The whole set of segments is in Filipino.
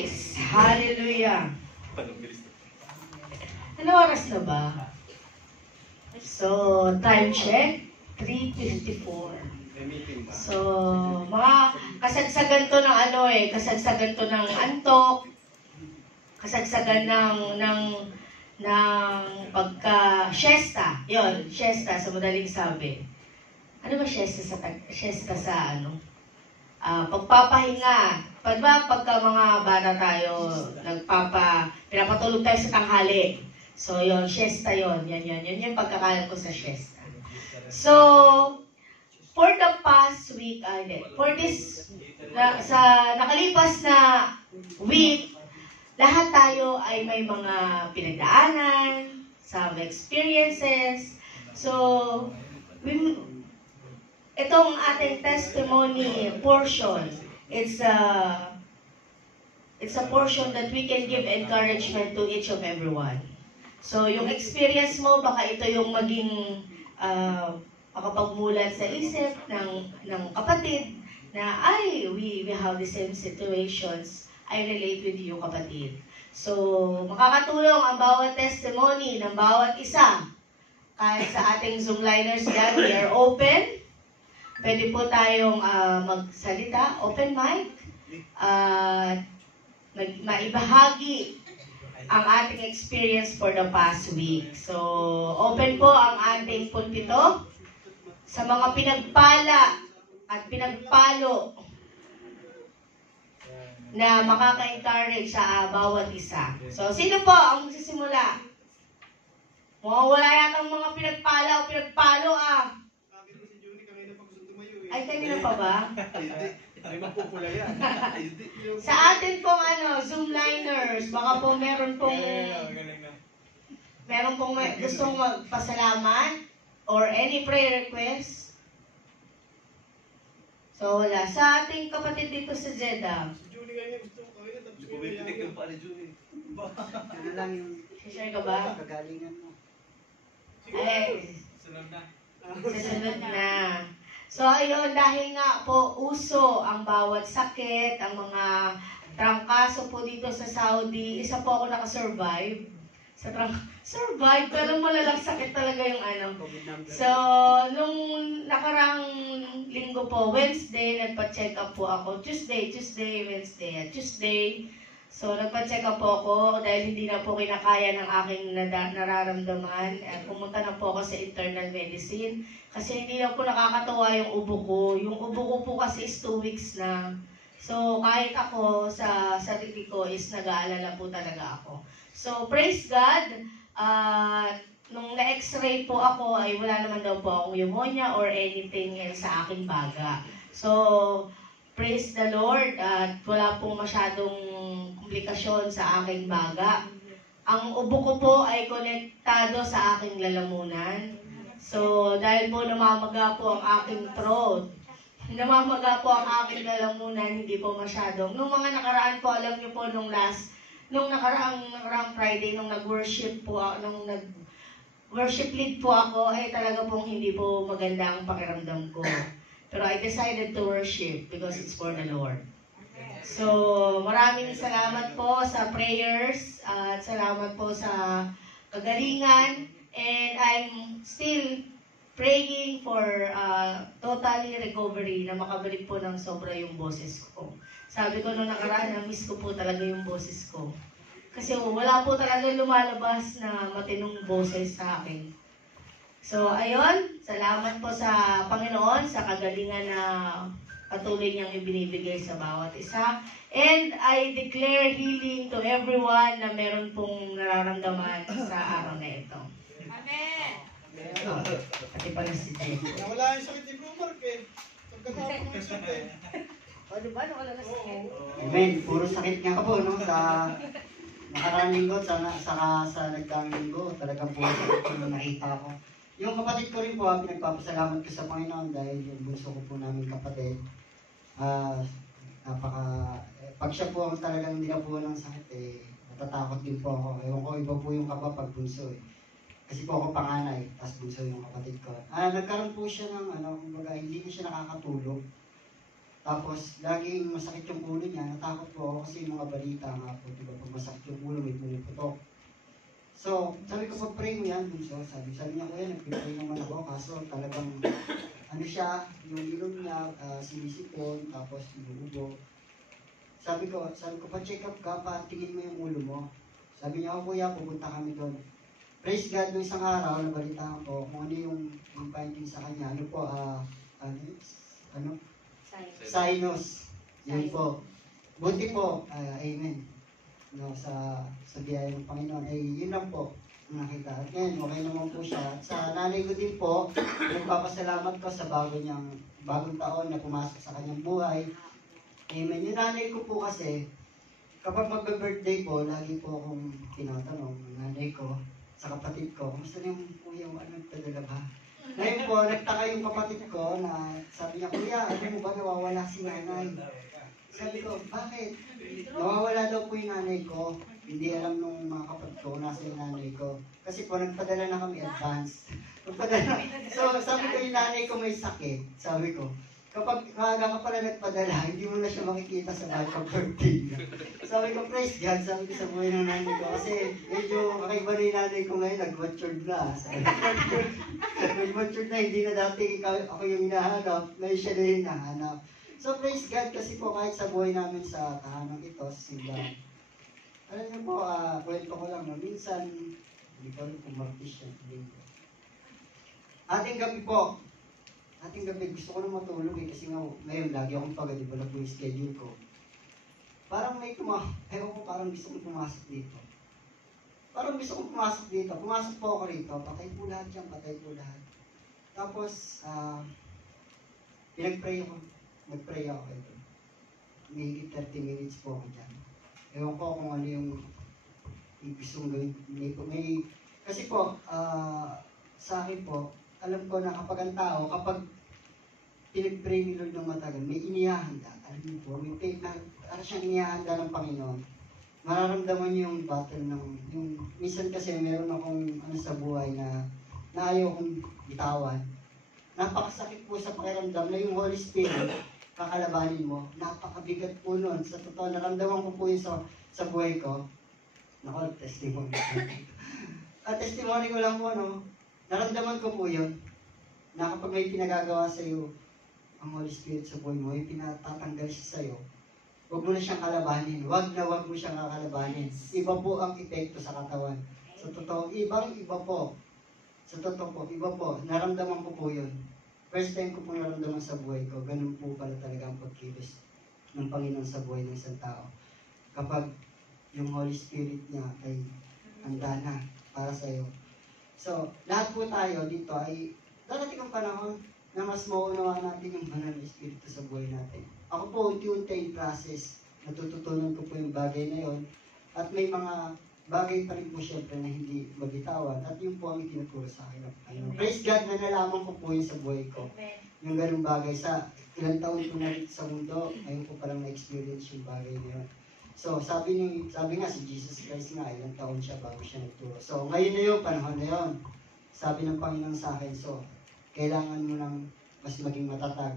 Praise! Hallelujah! Ano oras na ba? So, time check, 3:54. So, mga kasagsagan to ng kasagsagan to ng antok, kasagsagan ng pagka-siesta. Yon, siesta sa madaling sabi. Ano ba siesta sa pagpapahinga. Pagka mga bata tayo, pinapatulog tayo sa tanghali. So, yon, siesta yon. Yan yung pagkakalam ko sa siesta. So, for the past week, sa nakalipas na week, lahat tayo ay may mga pinagdaanan, some experiences. So, itong ating testimony portion, it's a portion that we can give encouragement to each of everyone. So, yung experience mo, baka ito yung maging makapagmulat sa isip ng kapatid na, we have the same situations. I relate with you, kapatid. So, makakatulong ang bawat testimony ng bawat isa. Kahit sa ating Zoomliners dyan, we are open. Pwede po tayong magsalita, open mic, maibahagi ang ating experience for the past week. So, open po ang ating pulpito sa mga pinagpala at pinagpalo na makaka-encourage sa bawat isa. So, sino po ang magsisimula? Mukhang wala yatang mga pinagpala o pinagpalo Ay, kanina pa ba? Ay, mapupula yan. Sa atin pong Zoomliners, baka po meron pong gustong magpasalamat or any prayer request. So, wala. Sa ating kapatid dito sa Jeddah. Si Julie kaya gusto ko kawin, tapos ko bumipitik yung pa ni Julie. Ano lang yung Share ka ba? kagalingan mo. Ay, Sunod na. susunod na. So, ayun, dahil nga po uso ang bawat sakit, ang mga trangkaso po dito sa Saudi, isa po ako nakasurvive. Survive, pero malalang sakit talaga yung So, nung nakarang linggo po, Wednesday, nagpa-check up po ako. Tuesday. So, nagpa-check up po ako dahil hindi na po kinakaya ng aking nararamdaman. Pumunta na po ako sa internal medicine kasi hindi na po nakakatawa yung ubo ko. Yung ubo ko po kasi is 2 weeks na. So, kahit ako sa sarili ko is nag-aalala po talaga ako. So, praise God. Nung na-x-ray po ako ay wala naman daw po akong pneumonia or anything else sa aking baga. So, praise the Lord at wala pong masyadong komplikasyon sa aking baga. Ang ubo ko po ay konektado sa aking lalamunan. So, dahil po namamaga po ang aking throat, namamaga po ang aking lalamunan, hindi po masyadong. Nung mga nakaraan po, alam niyo po, nung nakaraang Friday, nung nag-worship po, nung nag-worship lead po ako, ay talaga pong hindi po maganda ang pakiramdam ko. Pero I decided to worship because it's for the Lord. So, maraming salamat po sa prayers at salamat po sa kagalingan. And I'm still praying for totally recovery na makabalik po ng sobra yung boses ko. Sabi ko nung nakaraan, na-miss ko po talaga yung boses ko. Kasi wala po talaga lumalabas na matinong boses sa akin. So, ayun, salamat po sa Panginoon sa kagalingan na patuloy niyang ibinibigay sa bawat isa. And I declare healing to everyone na meron pong nararamdaman sa araw na ito. Amen! Pati pala si Jay. Wala yung sakit ni Blue Mark eh. Pagkatapos ng sakit. Ano ba? Wala na sakit? Amen. Puro sakit nga po, no? Sa nakaraang linggo, saka sa nagdaang linggo, talagang puro sakit po na nakita ko. Yung kapatid ko rin po, pinagpapasalamat ko sa Panginoon dahil yung bunso ko po namin kapatid, pag siya po ang talagang hindi na po ng sakit, natatakot din po ako. Ewan ko, iba po yung kaba pag bunso eh. Kasi po ako panganay, tapos bunso yung kapatid ko. Nagkaroon po siya ng, kumbaga, hindi na siya nakakatulog. Tapos, laging masakit yung ulo niya. Natakot po ako kasi yung mga balita nga po, diba, pag masakit yung ulo, may pumuputok. So, sabi ko, pag-pray mo yan, Bunso. Sabi niya, kuya, nag-pray naman ako, kaso talagang, ano siya, yung ilong niya, sinisipon, tapos inuubo. Sabi ko, pa-check up ka, patingin mo yung ulo mo. Sabi niya, kuya, pupunta kami doon. Praise God, nung isang araw, nabalitaan ko kung ano yung finding sa kanya. Ano po, ano? Sinus. Yun po. Buti po, amen. No, sa biyaya ng Panginoon, ay yun lang po ang nakita. At ngayon, okay naman po siya. At sa nanay ko din po, nagpapasalamat ko sa bagong taon na pumasok sa kanyang buhay. Amen. Yung nanay ko po kasi, kapag magbe-birthday po, lagi po akong tinatanong ng nanay ko sa kapatid ko, kumusta na yung kuya, ano nagpadala ba? Ngayon po, nagtaka yung kapatid ko na sabi niya, kuya, ano mo ba nawawala si nanay? Sabi ko, bakit? Nawawala daw po yung nanay ko. Hindi alam nung mga kapatid ko nasa yung nanay ko. Kasi po, nagpadala na kami advance. So, sabi ko yung nanay ko may sakit. Sabi ko, kapag maaga ka pala nagpadala, hindi mo na siya makikita sa bahay birthday niya. Sabi ko, praise God, sabi ko sa buhay ng nanay ko. Kasi medyo kakaiba na yung nanay ko ngayon, nag-matured na. Nag-matured na, hindi na dati ako yung hinahanap, ngayon siya na yung hinahanap. So praise God kasi po kahit sa buhay namin sa tahanan ito, sa simbahan. Alam niyo po, kwento ko lang, no? Minsan, hindi ko rin kung martis yan. Ating gabi po, gusto ko na matulog kasi nga ngayon lagi akong pagod, iba lang po yung schedule ko. Parang may ewan ko, parang gusto kong pumasok dito. Pumasok po ako rito, patay po lahat yan, patay po lahat. Tapos, nag-pray ako ito. May 30 minutes po ako dyan. Ewan ko kung ano yung gusto kong gawin. Kasi po, sa akin po, alam ko na kapag ang tao, kapag pinag-pray ni Lord ng matagal, may inihahanda. Alam niyo po, para siyang inihahanda ng Panginoon. Mararamdaman niyo yung battle minsan kasi meron akong sa buhay na ayaw kong bitawan. Napakasakit po sa pakiramdam na yung Holy Spirit, kakalabanin mo. Napakabigat po nun. Sa totoo, naramdaman ko po yun sa buhay ko. Naku, testimony. Testimony ko lang po, no? Naramdaman ko po yun, na kapag may pinagagawa sa iyo ang Holy Spirit sa buhay mo, yung pinatatanggal siya sa iyo, huwag mo na siyang kalabanin. Huwag mo siyang kakalabanin. Iba po ang epekto sa katawan. Sa totoo, iba po. Sa totoo po, iba po. Naramdaman ko po yun. First time ko po naramdaman sa buhay ko, ganun po pala talaga ang pagkilos ng Panginoon sa buhay ng isang tao. Kapag yung Holy Spirit niya ay handa na para sa iyo. So, lahat po tayo dito ay darating ang panahon na mas mauunawaan natin yung banal na Espiritu sa buhay natin. Ako po, unti-unti yung process. Natututunan ko po yung bagay na yon. At may mga bagay pa rin po syempre na hindi mabitawan. At yun po ang itinuturo sa akin. Praise God na nalaman ko po yun sa buhay ko. Yung ganung bagay. Sa ilang taon ko na sa mundo, ngayon ko palang na-experience yung bagay na yun. So, sabi nga si Jesus Christ nga, ilang taon siya bago siya nagturo. So, ngayon na yun, panahon na yun. Sabi ng Panginoon sa akin, so, kailangan mo nang mas maging matatag.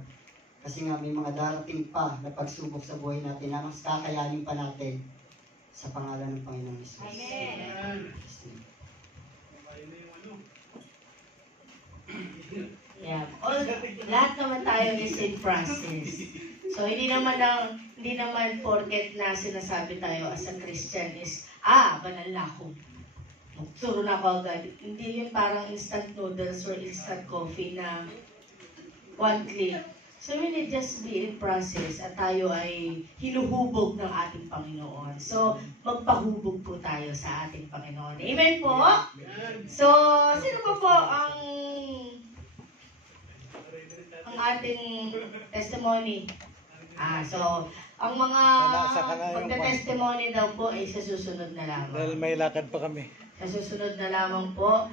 Kasi nga may mga darating pa na pagsubok sa buhay natin na mas kakayanin pa natin sa pangalan ng Panginoong Jesus. Amen. Yeah. Lahat naman tayo is in process. So, hindi naman porket na sinasabi tayo as a Christian is, banal na ako. Suro na ako agad. Hindi yun parang instant noodles or instant coffee na one click. So, we need just be in process at tayo ay hinuhubog ng ating Panginoon. So, magpahubog po tayo sa ating Panginoon. Amen po? So, sino po ang ating testimony? So, ang mga magta-testimony daw po ay sa susunod na lamang. Dahil may lakad pa kami. Sa susunod na lamang po.